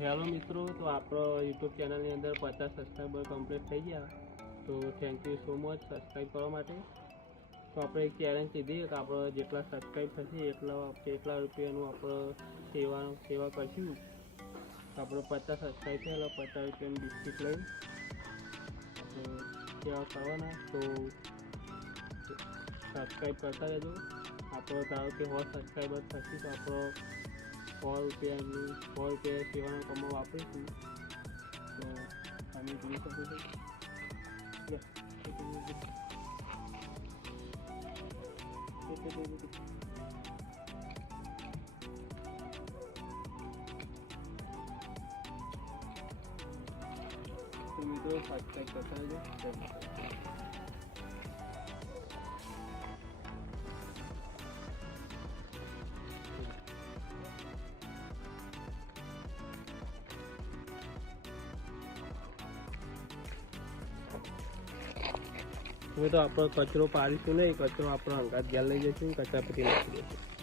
Hello મિત્રો, તો આપણો યુટ્યુબ ચેનલની અંદર 50 સબસ્ક્રાઈબર કમ્પ્લીટ થઈ ગયા. તો thank you so much subscribe કરવા માટે. તો આપણે એક ચેલેન્જ લીધી કે આપણે જેટલા સબસ્ક્રાઈબ થશે એટલા રૂપિયાનું આપણે સેવા કરીશું. તો આપણે 50 સબસ્ક્રાઈબ થયેલા 50 રૂપિયાનું બિસ્કિટ લઈ આપણે સેવા કરવાના. તો સબસ્ક્રાઈબ કરતા રહેજો. આપણો ધારો કે 100 સબસ્ક્રાઈબર થશે તો આપણો 100 રૂપિયા સેવાનો કમો વાપરીશું. તો તમે જોઈ શકો છો. તો મિત્રો સબસ્ક્રાઈબ કરતા રહેજો. હવે તો આપણો કચરો પાડીશું નહીં, કચરો આપણો હંગાત ઘેર લઈ જઈશું, કચરા પેટી નાખી દઈશું.